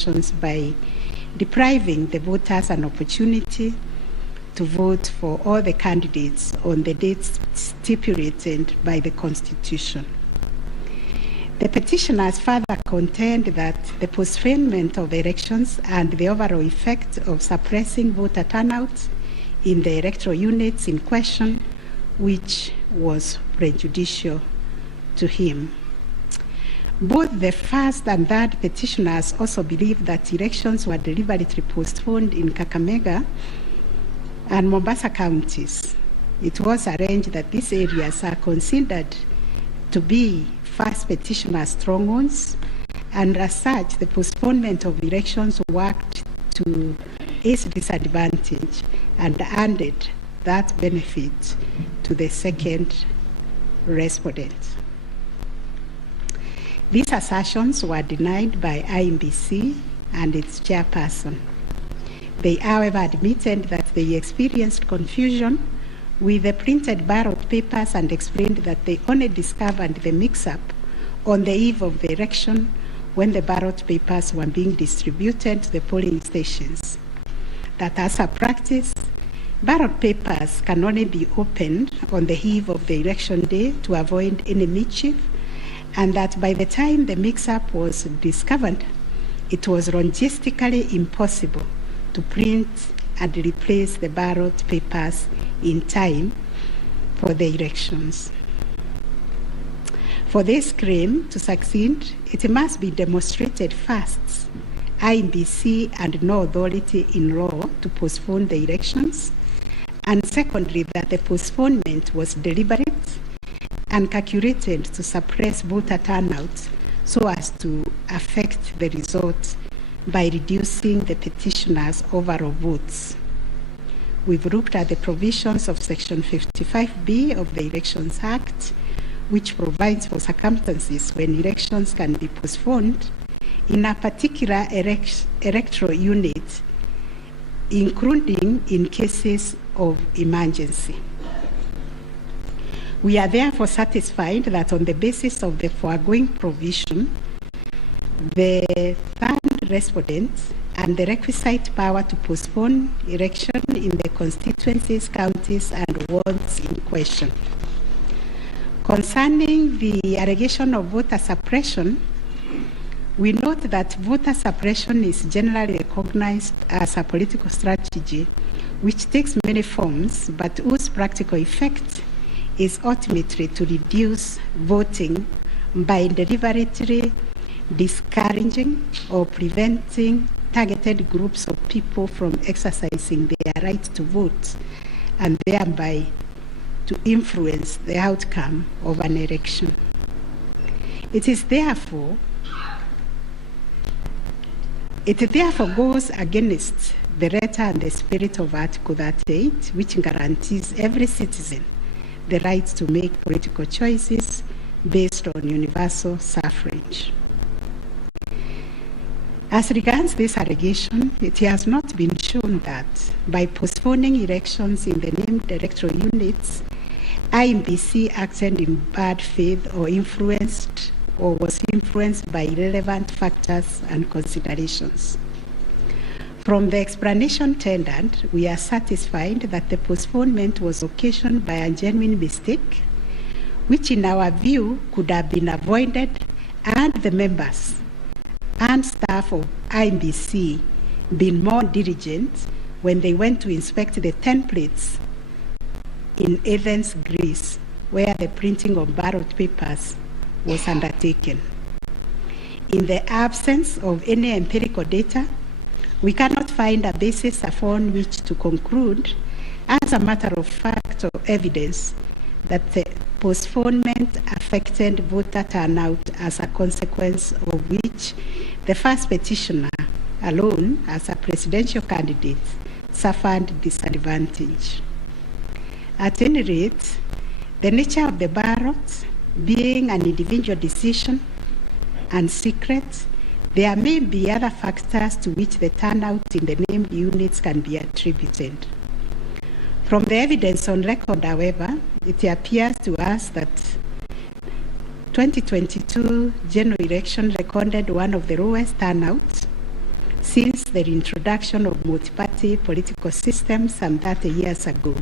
elections by depriving the voters an opportunity to vote for all the candidates on the dates stipulated by the Constitution. The petitioners further contend that the postponement of elections and the overall effect of suppressing voter turnout in the electoral units in question, which was prejudicial to him. Both the first and third petitioners also believe that elections were deliberately postponed in Kakamega and Mombasa counties. It was arranged that these areas are considered to be first petitioner strongholds, and as such, the postponement of elections worked to its disadvantage and added that benefit to the second respondent. These assertions were denied by IEBC and its chairperson. They, however, admitted that they experienced confusion with the printed ballot papers and explained that they only discovered the mix-up on the eve of the election when the ballot papers were being distributed to the polling stations. That as a practice, ballot papers can only be opened on the eve of the election day to avoid any mischief, and that by the time the mix-up was discovered, it was logistically impossible to print and replace the ballot papers in time for the elections. For this claim to succeed, it must be demonstrated first, IEBC had no authority in law to postpone the elections, and secondly, that the postponement was deliberate and calculated to suppress voter turnout so as to affect the result by reducing the petitioners' overall votes. We've looked at the provisions of Section 55B of the Elections Act, which provides for circumstances when elections can be postponed in a particular electoral unit, including in cases of emergency. We are therefore satisfied that on the basis of the foregoing provision, the third respondent and the requisite power to postpone election in the constituencies, counties, and wards in question. Concerning the allegation of voter suppression, we note that voter suppression is generally recognized as a political strategy which takes many forms, but whose practical effect is ultimately to reduce voting by deliberately discouraging or preventing targeted groups of people from exercising their right to vote and thereby to influence the outcome of an election. It therefore goes against the letter and the spirit of Article 38, which guarantees every citizen the right to make political choices based on universal suffrage. As regards this allegation, it has not been shown that by postponing elections in the named electoral units, IEBC acted in bad faith or was influenced by irrelevant factors and considerations. From the explanation tendered, we are satisfied that the postponement was occasioned by a genuine mistake, which in our view could have been avoided had the members and staff of IEBC been more diligent when they went to inspect the templates in Athens, Greece, where the printing of ballot papers was undertaken. In the absence of any empirical data, we cannot find a basis upon which to conclude, as a matter of fact or evidence, that the postponement affected voter turnout, as a consequence of which the first petitioner alone, as a presidential candidate, suffered disadvantage. At any rate, the nature of the ballot being an individual decision and secret, there may be other factors to which the turnout in the named units can be attributed. From the evidence on record, however, it appears to us that 2022 general election recorded one of the lowest turnouts since the introduction of multi-party political systems some 30 years ago.